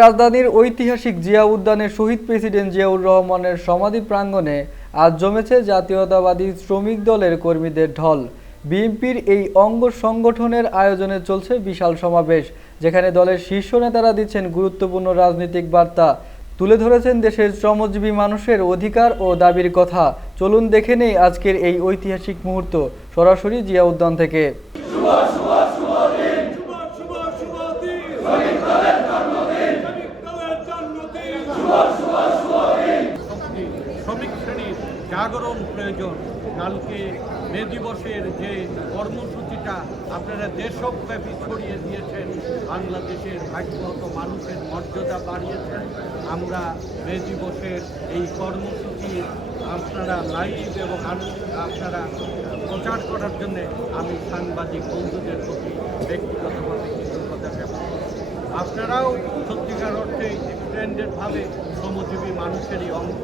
রাজধানীর ঐতিহাসিক জিয়া উদ্যানে শহীদ প্রেসিডেন্ট জিয়াউর রহমানের সমাধি প্রাঙ্গণে আজ জমেছে জাতীয়তাবাদী শ্রমিক দলের কর্মীদের ঢল। বিএনপির এই অঙ্গ সংগঠনের আয়োজনে চলছে বিশাল সমাবেশ, যেখানে দলের শীর্ষ নেতারা দিচ্ছেন গুরুত্বপূর্ণ রাজনৈতিক বার্তা। তুলে ধরেছেন দেশের শ্রমজীবী মানুষের অধিকার ও দাবির কথা। চলুন দেখে নেই আজকের এই ঐতিহাসিক মুহূর্ত, সরাসরি জিয়া উদ্যান থেকে। কালকে মে দিবসের যে কর্মসূচিটা আপনারা দেশব্যাপী ছড়িয়ে দিয়েছেন, বাংলাদেশের ভাগ্যগত মানুষের মর্যাদা বাড়িয়েছেন, আমরা মে দিবসের এই কর্মসূচি আপনারা লাইভ এবং আপনারা প্রচার করার জন্য আমি সাংবাদিক বন্ধুদের প্রতি ব্যক্তিগতভাবে কৃতজ্ঞতা জ্ঞাপন। আপনারাও সত্যিকার অর্থে এক্সটেন্ডেডভাবে শ্রমজীবী মানুষেরই অংশ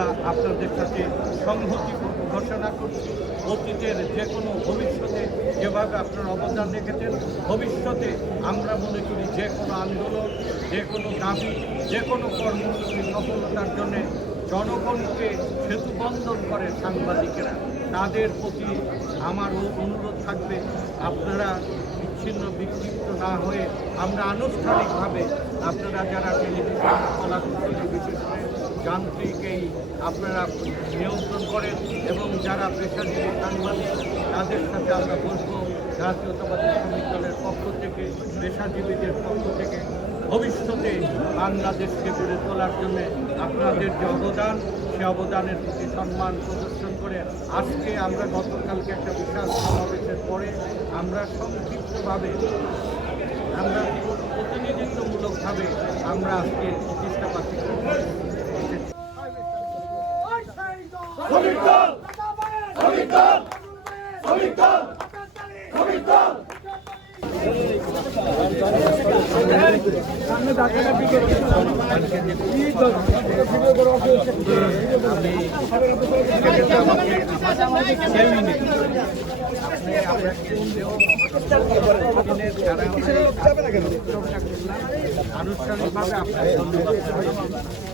আমরা আপনাদের কাছে সংহতি ঘোষণা করছি। অতীতের যে কোনো ভবিষ্যতে যেভাবে আপনারা অবদান রেখেছেন, ভবিষ্যতে আমরা মনে করি যে কোনো আন্দোলন যে কোনো দাবি যে কোনো কর্মসূচি সফলতার জন্য জনগণকে সেতু বন্ধন করে সাংবাদিকেরা, তাদের প্রতি আমার অনুরোধ থাকবে, আপনারা বিচ্ছিন্ন, বিক্ষিপ্ত না হয়ে আমরা আনুষ্ঠানিকভাবে আপনারা যারা টেলিভিশন বিশেষ করে যান্ত্রিক এই আপনারা নিয়ন্ত্রণ করেন এবং যারা পেশাজীবী সাংবাদিক, তাদের সাথে আমরা বসবো জাতীয়তাবাদী শ্রমিক দলের পক্ষ থেকে, পেশাজীবীদের পক্ষ থেকে ভবিষ্যতে বাংলাদেশকে গড়ে তোলার জন্য আপনাদের যে অবদান সে অবদানের প্রতি সম্মান প্রদর্শন করে আজকে আমরা গতকালকে একটা বিশাল সমাবেশের পরে আমরা সংক্ষিপ্তভাবে আমরা প্রতিনিধিত্বমূলকভাবে আমরা আজকে প্রতিষ্ঠা পাচ্ছি শ্রমিক দল! শ্রমিক দল শ্রমিক দল আনুষ্ঠানিকভাবে আপনার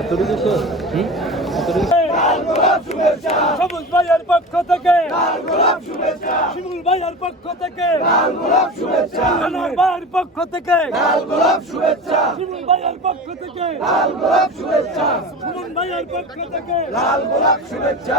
এতটুকু তো সবুজ ভাইয়ের পক্ষ থেকে। শিমুল ভাইয়ের পক্ষ থেকে। ভাইয়ের পক্ষ থেকে। শিমুল ভাইয়ের পক্ষ থেকে। সুমন ভাইয়ের পক্ষ থেকে। লাল গোলাপ শুভেচ্ছা